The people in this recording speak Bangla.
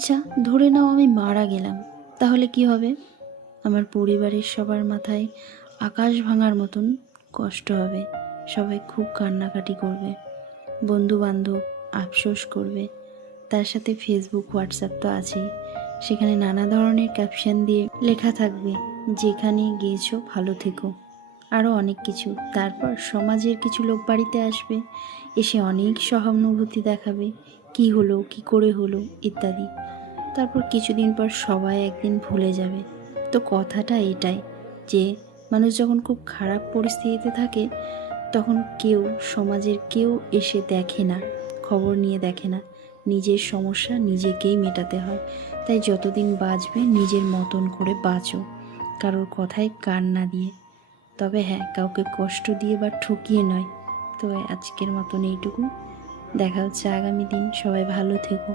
আচ্ছা, ধরে নাও আমি মারা গেলাম, তাহলে কি হবে? আমার পরিবারের সবার মাথায় আকাশ ভাঙার মতন কষ্ট হবে। সবাই খুব কান্নাকাটি করবে, বন্ধু বান্ধব আফসোস করবে। তার সাথে ফেসবুক হোয়াটসঅ্যাপ তো আছেই, সেখানে নানা ধরনের ক্যাপশন দিয়ে লেখা থাকবে, যেখানে গিয়েছো ভালো থেকো, আরও অনেক কিছু। তারপর সমাজের কিছু লোক বাড়িতে আসবে, এসে অনেক সহানুভূতি দেখাবে, কি হলো, কি করে হলো ইত্যাদি। তারপর কিছুদিন পর সবাই একদিন ভুলে যাবে। তো কথাটা এটাই যে মানুষ যখন খুব খারাপ পরিস্থিতিতে থাকে, তখন সমাজের কেউ এসে দেখে না, খবর নিয়ে দেখে না। নিজের সমস্যা নিজেকেই মেটাতে হয়। তাই যতদিন বাঁচবে নিজের মতন করে বাঁচো, কারোর কথায় কান না দিয়ে। তবে হ্যাঁ, কাউকে কষ্ট দিয়ে বা ঠকিয়ে নয়। তো আজকের মতন এইটুকু। দেখা হচ্ছে আগামী দিন। সবাই ভালো থেকো।